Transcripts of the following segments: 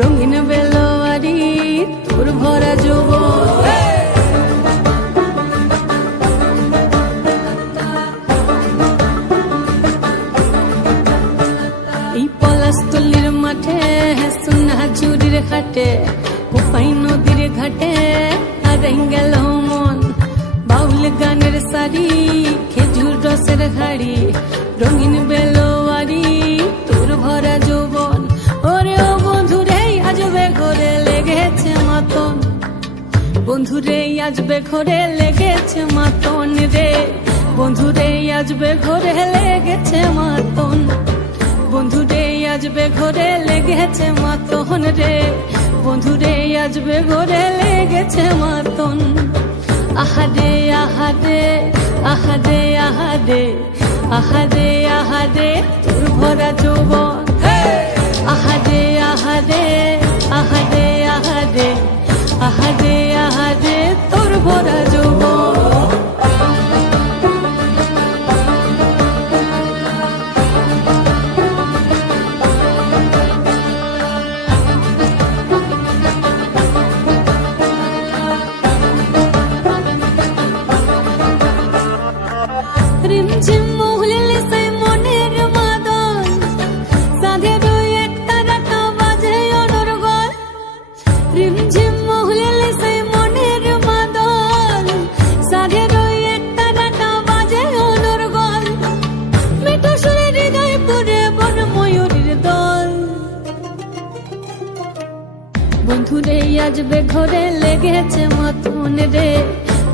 রঙিন বেলোয়ারি তোর ভরা যৌবন এই পলাশতলির মাঠে সোনা চুরির ঘাটে কোপাই নদীর ঘাটে হারাই গেল মন। বাউল গানের সারি, খেজুর রসের হাড়ি, রঙিন বন্ধুরে আজবে ঘরে লেগেছে মাতন রে। বন্ধুরে আজবে ঘরে লেগেছে মাতন। বন্ধুরে আজবে ঘরে লেগেছে মাতন রে। বন্ধুরে আজবে ঘরে লেগেছে মাতন। আহারে আহারে আহারে আহারে আহারে আহারে তোর ভরা যৌবন। রিমঝিম মহুলিলে সেই মনের মাদন সাধের এক তারাটা বাজে অনর্গল রিমঝিম মহুলিলে সেই মনের মাদন সাধের এক তারাটা বাজে অনর্গল মিঠো সুরে হৃদয় পুরে বন ময়ূরীর দল। বন্ধুরে আজবে ঘরে লেগেছে মাতন রে।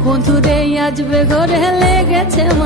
বন্ধুরে আজবে ঘরে লেগেছে মাতন